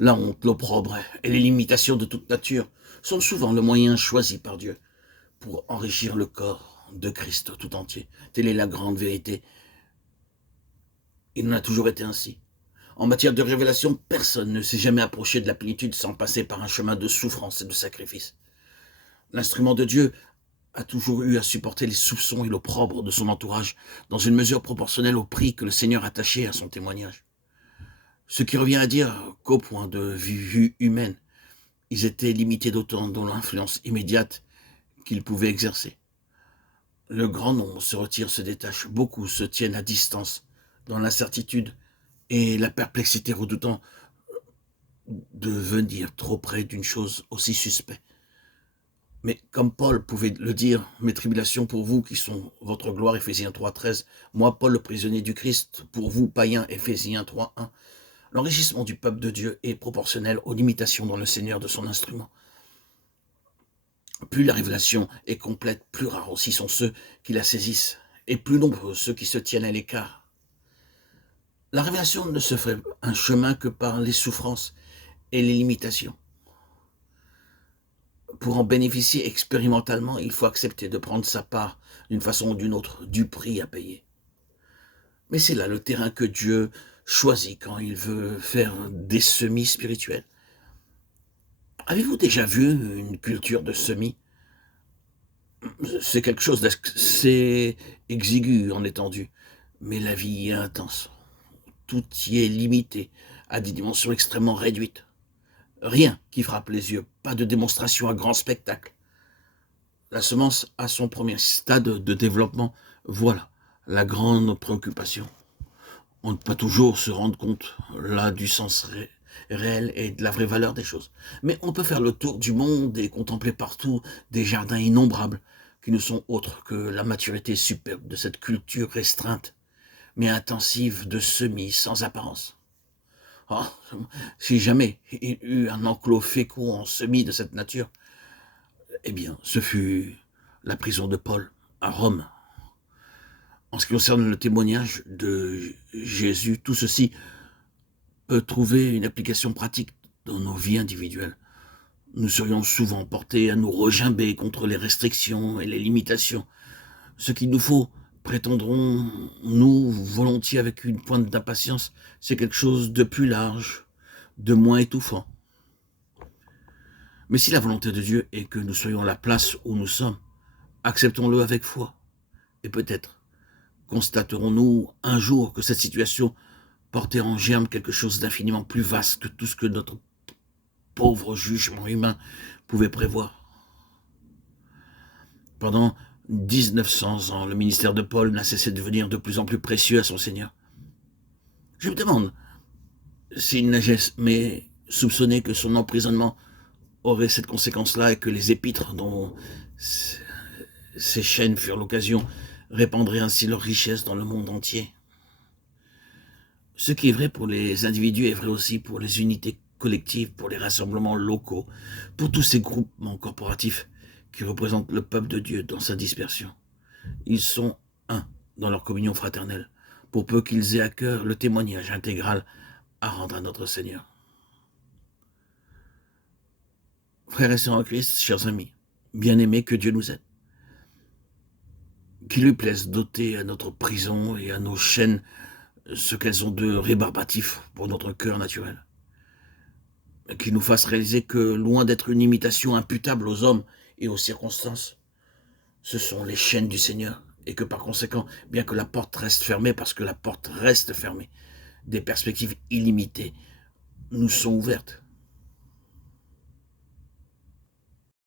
La honte, l'opprobre et les limitations de toute nature sont souvent le moyen choisi par Dieu pour enrichir le corps de Christ tout entier. Telle est la grande vérité. Il en a toujours été ainsi. En matière de révélation, personne ne s'est jamais approché de la plénitude sans passer par un chemin de souffrance et de sacrifice. L'instrument de Dieu a toujours eu à supporter les soupçons et l'opprobre de son entourage, dans une mesure proportionnelle au prix que le Seigneur attachait à son témoignage. Ce qui revient à dire qu'au point de vue humaine, ils étaient limités d'autant dans l'influence immédiate qu'ils pouvaient exercer. Le grand nombre se retire, se détache, beaucoup se tiennent à distance, dans l'incertitude et la perplexité redoutant de venir trop près d'une chose aussi suspecte. Mais comme Paul pouvait le dire, mes tribulations pour vous qui sont votre gloire, Éphésiens 3,13, moi Paul le prisonnier du Christ, pour vous païens, Éphésiens 3,1, l'enrichissement du peuple de Dieu est proportionnel aux limitations dans le Seigneur de son instrument. Plus la révélation est complète, plus rares aussi sont ceux qui la saisissent, et plus nombreux ceux qui se tiennent à l'écart. La révélation ne se fait un chemin que par les souffrances et les limitations. Pour en bénéficier expérimentalement, il faut accepter de prendre sa part, d'une façon ou d'une autre, du prix à payer. Mais c'est là le terrain que Dieu choisit quand il veut faire des semis spirituels. Avez-vous déjà vu une culture de semis? C'est quelque chose d'assez exigu en étendue, mais la vie y est intense. Tout y est limité à des dimensions extrêmement réduites. Rien qui frappe les yeux, pas de démonstration à grand spectacle. La semence a son premier stade de développement. Voilà la grande préoccupation. On ne peut pas toujours se rendre compte là du sens réel et de la vraie valeur des choses. Mais on peut faire le tour du monde et contempler partout des jardins innombrables qui ne sont autres que la maturité superbe de cette culture restreinte mais intensive de semis sans apparence. Oh, si jamais il y eut un enclos fécond en semis de cette nature, eh bien, ce fut la prison de Paul à Rome. En ce qui concerne le témoignage de Jésus, tout ceci peut trouver une application pratique dans nos vies individuelles. Nous serions souvent portés à nous regimber contre les restrictions et les limitations. Ce qu'il nous faut, prétendrons-nous volontiers avec une pointe d'impatience, c'est quelque chose de plus large, de moins étouffant. Mais si la volonté de Dieu est que nous soyons à la place où nous sommes, acceptons-le avec foi. Et peut-être constaterons-nous un jour que cette situation portait en germe quelque chose d'infiniment plus vaste que tout ce que notre pauvre jugement humain pouvait prévoir. Pendant 1900 ans, le ministère de Paul n'a cessé de devenir de plus en plus précieux à son Seigneur. Je me demande s'il n'a jamais soupçonné que son emprisonnement aurait cette conséquence-là et que les épîtres dont ces chaînes furent l'occasion répandraient ainsi leur richesse dans le monde entier. Ce qui est vrai pour les individus est vrai aussi pour les unités collectives, pour les rassemblements locaux, pour tous ces groupements corporatifs qui représentent le peuple de Dieu dans sa dispersion. Ils sont un dans leur communion fraternelle, pour peu qu'ils aient à cœur le témoignage intégral à rendre à notre Seigneur. Frères et sœurs en Christ, chers amis, bien-aimés, que Dieu nous aide. Qu'il lui plaise d'ôter à notre prison et à nos chaînes ce qu'elles ont de rébarbatif pour notre cœur naturel. Qu'il nous fasse réaliser que, loin d'être une imitation imputable aux hommes et aux circonstances, ce sont les chaînes du Seigneur, et que par conséquent, bien que la porte reste fermée, parce que la porte reste fermée, des perspectives illimitées nous sont ouvertes.